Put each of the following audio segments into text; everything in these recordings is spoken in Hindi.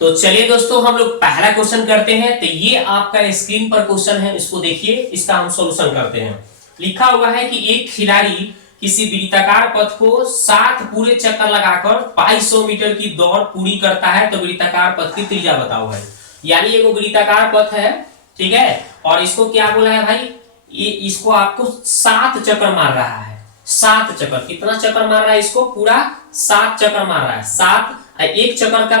तो चलिए दोस्तों, हम लोग पहला क्वेश्चन करते हैं। तो ये आपका स्क्रीन पर क्वेश्चन है, इसको देखिए, इसका हम सॉल्यूशन करते हैं। लिखा हुआ है कि एक खिलाड़ी किसी वृत्ताकार पथ को 7 पूरे चक्कर लगाकर 2200 मीटर की दौड़ पूरी करता है, तो वृत्ताकार पथ की त्रिज्या बताओ भाई। यानी ये वो वृत्ताकार पथ है, ठीक है, और इसको क्या बोला है भाई, ये इसको आपको 7 चक्कर मार रहा है। 7 चक्कर, कितना चक्कर मार रहा है इसको, पूरा 7 चक्कर मार रहा है। 7 एक चक्कर का,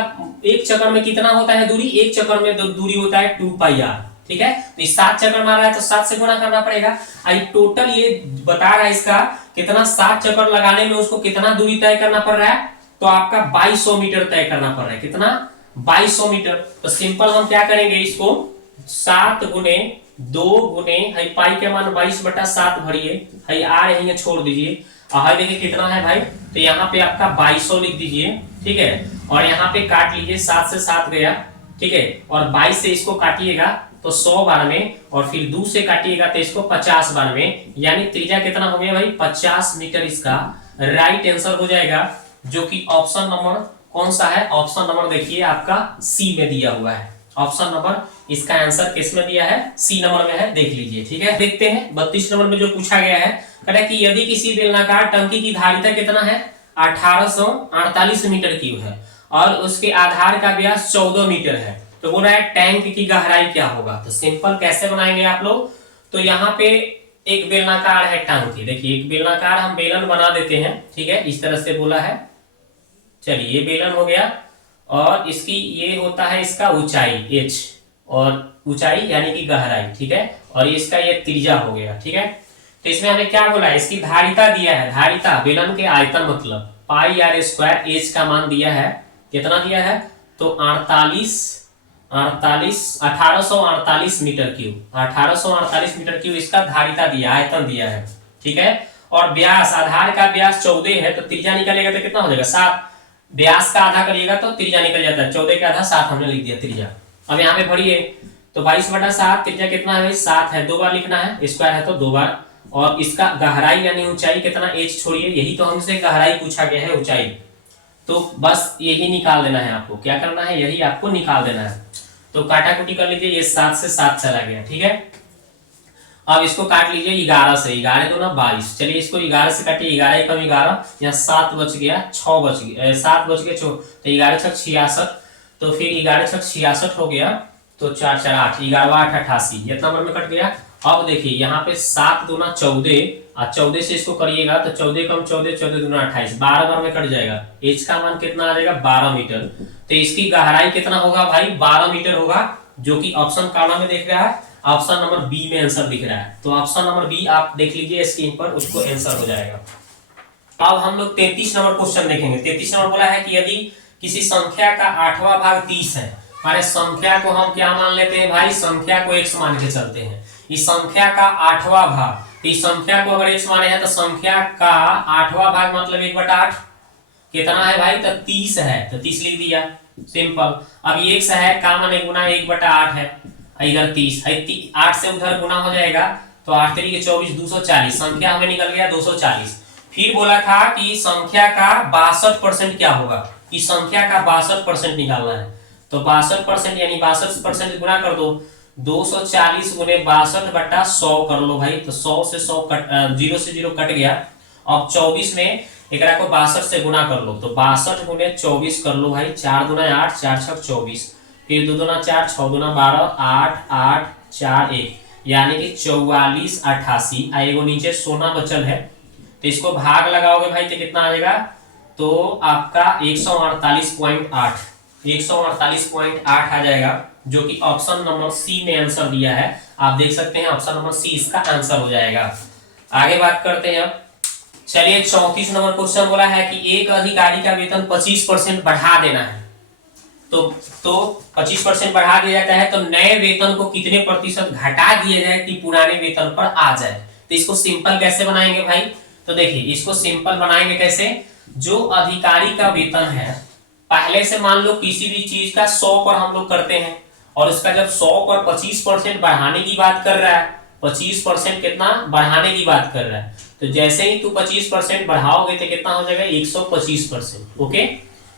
एक चक्कर में कितना होता है दूरी, एक चक्कर में दूरी होता है 2πr, ठीक है। तो इस 7 चक्कर मार रहा है तो 7 से गुणा करना पड़ेगा। आई टोटल ये बता रहा है इसका कितना, 7 चक्कर लगाने में उसको कितना दूरी तय करना पड़ रहा है, तो आपका 2200 मीटर तय करना पड़ रहा है। कितना, 2200 मीटर। तो सिंपल हम क्या करेंगे, इसको 7 गुने 2 गुने पाई के मान 22/7 भरिए, आर यहीं छोड़ दीजिए, और देखिए कितना है भाई, तो यहाँ पे आपका 2200 लिख दीजिए, ठीक है। और यहाँ पे काट लीजिए, 7 से 7 गया, ठीक है, और 22 से इसको काटिएगा तो 100 बार में, और फिर 2 से काटिएगा तो इसको 50 बार में, यानी त्रिज्या कितना हो गया भाई, 50 मीटर। इसका राइट आंसर हो जाएगा, जो कि ऑप्शन नंबर कौन सा है, ऑप्शन नंबर देखिए आपका सी में दिया हुआ है। ऑप्शन नंबर इसका आंसर किस में दिया है, सी नंबर में है, देख लीजिए, ठीक है। देखते हैं 32 नंबर में जो पूछा गया है, कहता है कि यदि किसी बेलनाकार टंकी की धारिता कितना है, 1848 मीटर क्यूब है, और उसके आधार का व्यास 14 मीटर है, तो बोल रहा है टैंक की गहराई क्या होगा। तो सिंपल कैसे बनाएंगे आप लोग, तो यहाँ पे एक बेलनाकार है टंकी, देखिए एक बेलनाकार हम बेलन बना देते हैं, ठीक है, इस तरह से बोला है। चलिए ये बेलन हो गया, और इसकी ये होता है इसका ऊंचाई h, और ऊंचाई यानी कि गहराई, ठीक है, और इसका ये त्रिज्या हो गया, ठीक है। तो इसमें हमें क्या बोला है, इसकी धारिता दिया है, धारिता बेलन के आयतन मतलब πr², एच का मान दिया है, कितना दिया है, तो 1848 मीटर क्यूब, 1848 मीटर क्यूब इसका धारिता दिया, आयतन दिया है, ठीक है। और व्यास, आधार का व्यास 14 है, तो त्रिज्या निकलेगा तो कितना हो जाएगा, 7। व्यास का आधा करिएगा तो त्रिज्या निकल जाता है, 14 का आधा 7 हमने लिख दिया त्रिज्या। अब यहाँ पे भरिए, तो 22/7, त्रिज्या कितना है, 7 है, 2 बार लिखना है, स्क्वायर है तो 2 बार, और इसका गहराई यानी ऊंचाई कितना, h छोड़िए, यही तो हमसे गहराई पूछा गया है, ऊंचाई, तो बस यही निकाल देना है आपको, क्या करना है, यही आपको निकाल देना है। तो काटाकुटी कर लीजिए, ये 7 से 7 चला गया, ठीक है। अब इसको काट लीजिए 11 से, 11 2 22, चलिए इसको 11 से काटिए, 11 कम 11, यहाँ 7 बच गया, 6 बच गया, 7 बच गया, तो 11 6 66, तो फिर 11 6 66 हो गया, तो 4 4 8, 11 8 88, ये नंबर में कट गया। अब देखिए यहाँ पे 7 दूना 14, और 14 से इसको करिएगा तो 14 कम 14, 14 दूना 28, 12 बार में कट जाएगा, एच का मान कितना आ जाएगा, 12 मीटर। तो इसकी गहराई कितना होगा भाई, 12 मीटर होगा, जो कि ऑप्शन कॉलम में देख रहा है, ऑप्शन नंबर बी में आंसर दिख रहा है। तो ऑप्शन नंबर बी आप देख लीजिए स्क्रीन पर, उसको आंसर हो जाएगा। अब हम लोग 33 नंबर क्वेश्चन देखेंगे। 33 नंबर बोला है कि यदि किसी संख्या का 8वां भाग 30 है, माने संख्या को हम क्या मान लेते हैं भाई, संख्या को x मान के चलते हैं, इस संख्या का 8वां भाग, इस संख्या को अगर x माने हैं तो संख्या का 8वां भाग मतलब 1/8 कितना है भाई, तो 30 है, तो 30 लिख दिया, सिंपल। अब ये x है, का मान गुना 1/8 है, इधर 30 है, 8 से उधर गुना हो जाएगा, तो 8 3 24, 240, संख्या हमें निकल गया 240। फिर बोला था कि संख्या का 62% क्या होगा, इस संख्या का 62% निकालना है, तो 62% यानी 62% गुना कर दो, 240 गुने 62/100 कर लो भाई, तो 100 से 100 कट, 0 से 0 कट गया। अब 24 में एकरा को 62 से गुना कर लो, तो 62 गुने 24 कर लो भाई, 4 दूना 8, 4 6 24, फिर 2 दूना 4, 6 दूना 12, 8 8 4 1, यानी कि 44 88, एगो नीचे सोना बचल है, तो इसको भाग लगाओगे भाई तो कितना आ जाएगा, तो आपका 148.8, 148.8 आ जाएगा, जो कि ऑप्शन नंबर सी में आंसर दिया है। आप देख सकते हैं ऑप्शन नंबर सी इसका आंसर हो जाएगा। आगे बात करते हैं अब, चलिए 34 नंबर क्वेश्चन बोला है कि एक अधिकारी का वेतन 25% बढ़ा देना है, तो 25% बढ़ा दिया जाता है, तो नए वेतन को कितने प्रतिशत घटा दिया जाए कि पुराने वेतन पर आ जाए। तो इसको सिंपल कैसे बनाएंगे भाई, तो देखिए इसको सिंपल बनाएंगे कैसे, जो अधिकारी का वेतन है, पहले से मान लो किसी भी चीज का 100 पर हम लोग करते हैं, और उसका जब 100 पर 25% बढ़ाने की बात कर रहा है, 25% कितना बढ़ाने की बात कर रहा है, तो जैसे ही तू 25% बढ़ाओगे तो कितना हो जाएगा, 125%, ओके।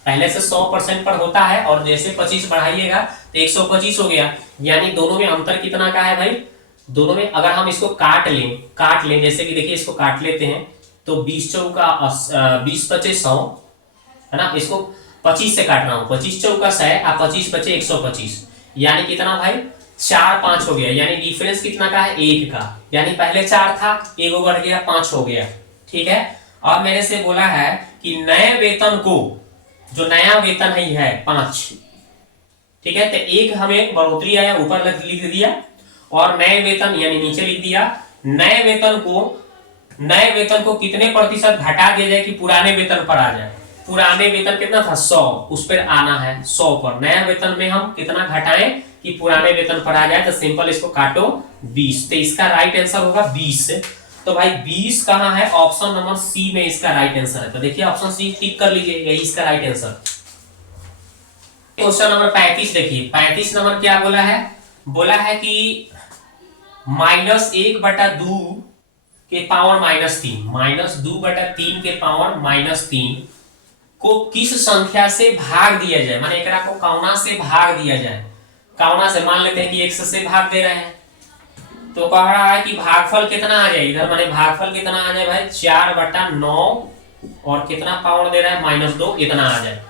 पहले से 100% पर होता है और जैसे 25 बढ़ाइएगा तो 125 हो गया। यानी दोनों में अंतर कितना का है भाई, दोनों में अगर हम इसको काट लें जैसे कि देखिए इसको काट लेते हैं तो 20 चौका 20 पचे 100 है ना, इसको 25 से काट रहा हूं, 25 चौका 100 और 25 बचे 125, यानी कितना भाई 4 5 हो गया। यानी डिफरेंस कितना का है 1 का, यानी पहले 4 था, 1 बढ़ गया 5 हो गया। ठीक है, और मेरे से बोला है कि नए वेतन को, जो नया वेतन है 5, ठीक है, तो 1 हमें बढ़ोतरी आया ऊपर लिख दिया और नए वेतन यानी नीचे लिख दिया। नए वेतन को कितने प्रतिशत घटा दिया जाए कि पुराने वेतन पर आ जाए। पुराने वेतन कितना था 100, उस पर आना है 100 पर। नया वेतन में हम कितना घटाएं कि पुराने वेतन पर आ जाए, तो सिंपल इसको काटो 20, तो इसका राइट आंसर होगा 20। तो भाई 20 कहां है, ऑप्शन नंबर सी में इसका राइट आंसर है। तो देखिए ऑप्शन सी टिक कर लीजिए, यही इसका राइट आंसर। क्वेश्चन नंबर 35 देखिए, 35 नंबर क्या बोला है कि -1/2 के पावर -3, -2/3 के पावर -3 को किस संख्या से भाग दिया जाए, माने एकरा को कौना से भाग दिया जाए। कौना से, मान लेते हैं कि x से भाग दे रहे हैं, तो कह रहा है कि भागफल कितना आ जाए इधर, माने भागफल कितना आ जाए भाई 4/9 और कितना पावर दे रहा है -2, इतना आ जाए।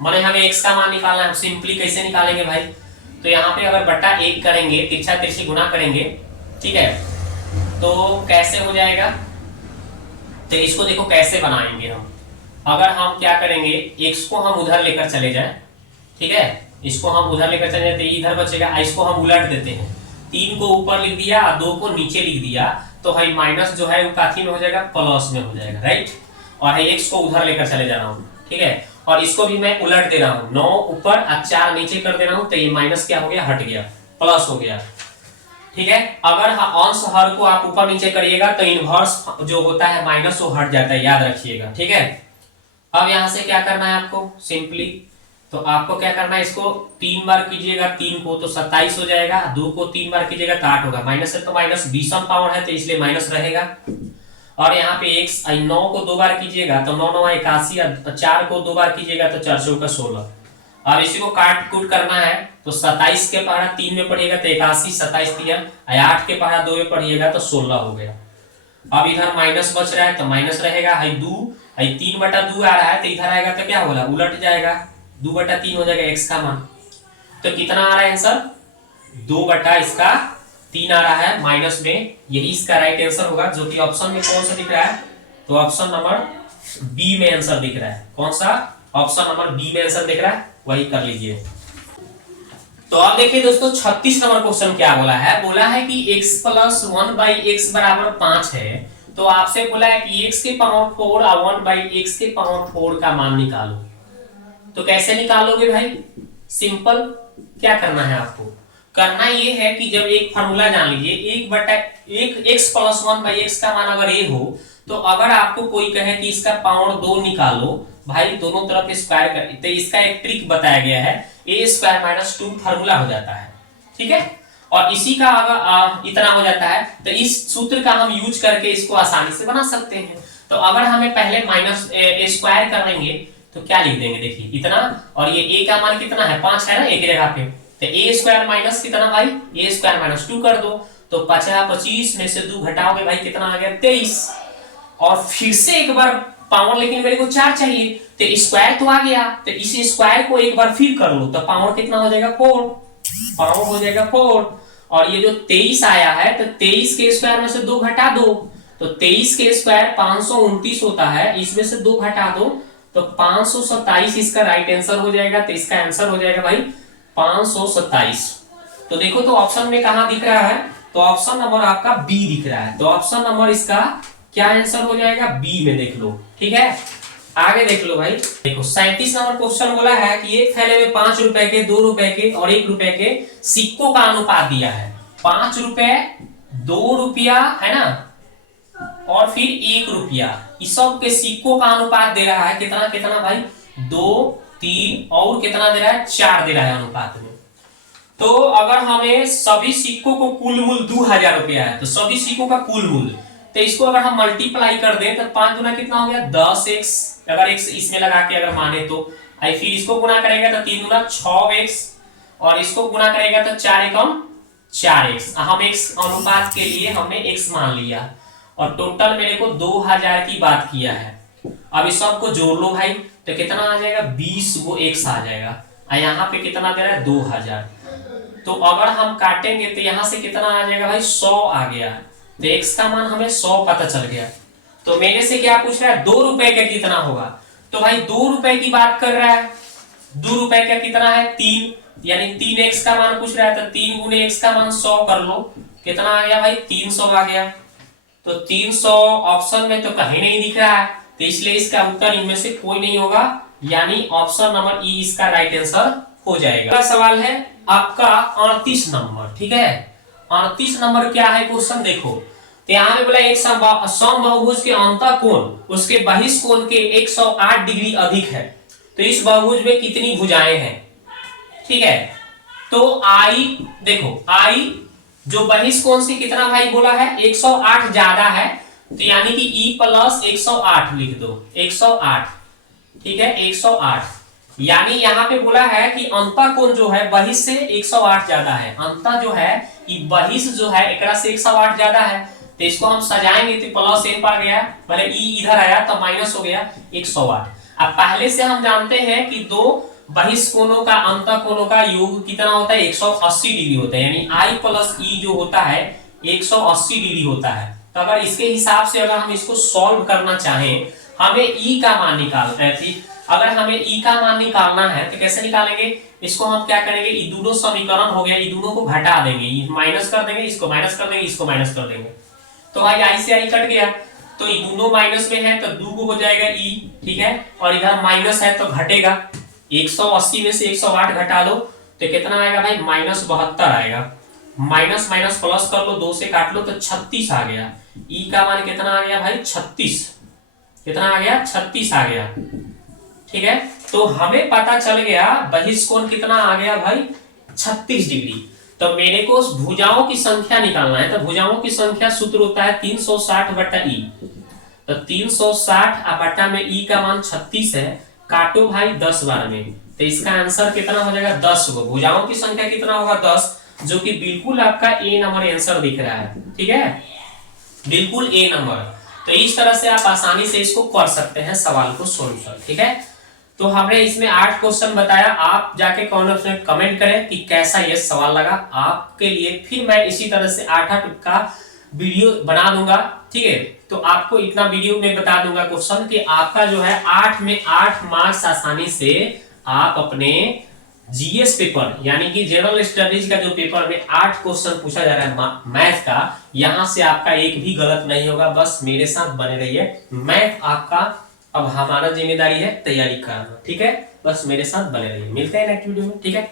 माने हमें x का मान निकालना है। हम सिंपली कैसे निकालेंगे भाई, तो यहाँ पे अगर बटा 1 करेंगे, तिरछा तिरछी गुना करेंगे, ठीक है, तो कैसे हो जाएगा, तो इसको देखो कैसे बनाएंगे हम। अगर हम क्या करेंगे, x को हम उधर लेकर चले जाएं, ठीक है, इसको हम उधर लेकर चले जाते, तो इधर बचेगा, इसको हम उलट देते हैं, 3 को ऊपर लिख दिया और 2 को नीचे लिख दिया, तो भाई माइनस जो है वो काथी में हो जाएगा, प्लस में हो जाएगा, राइट। और x को उधर लेकर चले जा रहा हूँ, ठीक है, और इसको भी मैं उलट दे रहा हूँ, 9 ऊपर और 4 नीचे कर दे रहा हूँ, तो ये माइनस क्या हो गया, हट गया, प्लस हो गया। ठीक है, अगर अंश हर को आप ऊपर नीचे करिएगा तो इनवर्स जो होता है माइनस वो हट जाता है, याद रखिएगा। ठीक है, अब यहां से क्या करना है आपको, सिंपली तो आपको क्या करना है, इसको 3 बार कीजिएगा, 3 को तो 27 हो जाएगा, 2 को 3 बार कीजिएगा तो 8 होगा, माइनस है तो माइनस 20 पावर है तो इसलिए माइनस रहेगा। और यहाँ पे 9 को 2 बार कीजिएगा तो 9 9 81, 4 को 2 बार कीजिएगा तो 4 4 16। अब इसी को काट कूट करना है तो 27 के पहाड़ा 3 में पढ़िएगा तो 81, 27 दिया, 8 के पहाड़ा 2 में पढ़िएगा तो 16 हो गया। अब इधर माइनस बच रहा है तो माइनस रहेगा, 3/2 आ रहा है तो इधर आएगा तो क्या होगा, उलट जाएगा, 2/3 हो जाएगा x का मान। तो कितना आ रहा है आंसर, 2/3 आ रहा है माइनस में, यही इसका राइट आंसर होगा, जो कि ऑप्शन में कौन सा दिख रहा है, तो ऑप्शन नंबर बी में आंसर दिख रहा है। कौन सा, ऑप्शन नंबर बी में आंसर दिख रहा है, वही कर लीजिए। तो अब देखिए दोस्तों 36 नंबर क्वेश्चन क्या बोला है कि x + 1/x = 5 है, तो आपसे बोला है कि x के पावर 4 और 1/x के पावर 4 का मान निकालो। तो कैसे निकालोगे भाई, सिंपल क्या करना है आपको, करना ये है कि जब एक फार्मूला जान लीजिए, 1/1 x + 1/x का मान अगर a हो, तो अगर आपको कोई कहे कि इसका पावर 2 निकालो, भाई दोनों तरफ स्क्वायर कर, तो इसका एक ट्रिक बताया गया है, a² - 2 फार्मूला हो जाता है। ठीक है, और इसी का अगर इतना हो जाता है तो इस सूत्र का हम यूज करके इसको आसानी से बना सकते हैं। तो अगर हमें पहले -a² करेंगे तो क्या लिख देंगे, देखिए इतना, और ये a का मान कितना है 5 है ना एक जगह पे, तो a² माइनस कितना भाई, a² - 2 कर दो, तो 25 में से 2 घटाओगे भाई कितना आ गया 23। और फिर से एक बार पावर, लेकिन मेरे को 4 चाहिए, तो स्क्वायर तो आ गया, तो इस स्क्वायर को एक बार फिर कर लो तो पावर कितना हो जाएगा 4, पावर हो जाएगा 4। और ये जो 23 आया है तो 23 के स्क्वायर में से 2 घटा दो, तो 23 के स्क्वायर 529 होता है, इसमें से 2 घटा दो तो 527 इसका राइट आंसर हो जाएगा। तो इसका आंसर हो जाएगा भाई 527। तो देखो तो ऑप्शन में कहां दिख रहा है, तो ऑप्शन नंबर आपका बी दिख रहा है, तो ऑप्शन नंबर इसका क्या आंसर हो जाएगा, बी में देख लो। ठीक है, आगे देख लो भाई, देखो 37 नंबर क्वेश्चन बोला है कि एक थैले में 5 रुपए के, 2 रुपए के और 1 रुपए के सिक्कों का अनुपात दिया है। 5 रुपए, 2 रुपया है ना, और फिर 1 रुपया, इस सब के सिक्कों का अनुपात दे रहा है कितना कितना भाई, 2 3 और कितना दे रहा है 4 दे रहा है अनुपात में। तो अगर हमें सभी सिक्कों को कुल मूल्य 2000 रुपया है, तो सभी सिक्कों का कुल मूल्य, तो इसको अगर हम मल्टीप्लाई कर दें तो 5 गुना कितना हो गया 10x, अगर x इसमें लगा के अगर माने तो आई फिर इसको गुना करेगा तो 3 दूना 6x और इसको गुना करेगा तो 4 एकम 4x। हम x अनुपात के लिए हमने x मान लिया और टोटल मेरे को 2000 की बात किया है। अब इस सबको जोड़ लो भाई तो कितना आ जाएगा 20 गो x आ जाएगा और यहाँ पे कितना दे रहा है 2000। तो अगर हम काटेंगे तो यहाँ से कितना आ जाएगा भाई 100 आ गया। तो x का मान हमें 100 पता चल गया। तो मेरे से क्या पूछ रहा है 2 रुपए का कितना होगा। तो भाई 2 रुपए की बात कर रहा है, 2 रुपए का कितना है 3, यानी 3x का मान पूछ रहा है तो 3 गुने x का मान 100 कर लो, कितना आ गया भाई 300 आ गया। तो 300 ऑप्शन में तो कहीं नहीं दिख रहा है, तो इसलिए इसका उत्तर इनमें से कोई नहीं होगा, यानी ऑप्शन नंबर ई इसका राइट आंसर हो जाएगा। अगला सवाल है आपका 38 नंबर। ठीक है, 38 नंबर क्या है क्वेश्चन देखो। तो यहाँ पे बोला एक समबाहुभुज के अंतःकोण उसके बहिष्कोण के 108 डिग्री अधिक है, तो इस बहुभुज में कितनी भुजाएं हैं। ठीक है, तो आई देखो, आई जो बहिष्कोण से कितना भाई बोला है 108 ज्यादा है, तो यानी कि E प्लस 108 लिख दो, 108। ठीक है, 108 यानी यहाँ पे बोला है कि अंतःकोण जो है बहिष से 108 ज्यादा है। अंतः जो है बहिष जो है एकरा से 108 ज्यादा है, तो इसको हम सजाएंगे तो प्लस एन पड़ गया, भले ई इधर आया तो माइनस हो गया 108। अब पहले से हम जानते हैं कि दो बहिष्कोणों का अंतःकोणों का योग कितना होता है 180 डिग्री होता है, यानी आई प्लस ई जो होता है 180 डिग्री होता है। तो अगर इसके हिसाब से अगर हम इसको सॉल्व करना चाहें, हमें ई का मान निकालना है। अगर हमें ई का मान निकालना है तो कैसे निकालेंगे, इसको हम क्या करेंगे, ये दोनों समीकरण हो गया, ये दोनों को घटा देंगे, ये माइनस कर देंगे, इसको माइनस कर देंगे, इसको माइनस कर देंगे, तो भाई आई से आई कट गया, तो ये दोनों माइनस में है तो 2 को हो जाएगा ई। ठीक है, और इधर माइनस है तो घटेगा, 180 में से 108 घटा दो तो कितना आएगा भाई -72 आएगा। माइनस माइनस प्लस कर लो, 2 से काट लो तो 36 आ गया। ई का मान कितना आ गया भाई 36, कितना आ गया 36 आ गया। ठीक है, तो हमें पता चल गया बहिष्कोण कितना आ गया भाई 36 डिग्री। तो मेरे को भुजाओं की संख्या निकालना है, तो भुजाओं की संख्या सूत्र होता है 360 बटा ई। तो 360 बटा में ई का मान 36 है, काटो भाई 10 बार में, तो इसका आंसर कितना हो जाएगा 10 गो। भुजाओं की संख्या कितना होगा 10, जो कि बिल्कुल आपका ए नंबर आंसर दिख रहा है। ठीक है, बिल्कुल ए नंबर। तो इस तरह से आप आसानी से इसको कर सकते हैं सवाल को सोल्व। ठीक है, तो हमने इसमें 8 क्वेश्चन बताया, आप जाके कमेंट में कमेंट करें कि कैसा ये सवाल लगा आपके लिए। फिर मैं इसी तरह से 8 का वीडियो बना दूंगा। ठीक है, तो आपको इतना वीडियो में बता दूंगा क्वेश्चन कि आपका जो है 8 में 8 मार्क्स आसानी से आप अपने जीएस पेपर यानी कि जनरल स्टडीज का जो पेपर में 8 क्वेश्चन पूछा जा रहा है मैथ का, यहां से आपका एक भी गलत नहीं होगा। बस मेरे साथ बने रहिए, मैथ आपका अब हमारा जिम्मेदारी है तैयारी करना। ठीक है, बस मेरे साथ बने रहिए, मिलते हैं नेक्स्ट वीडियो में। ठीक है।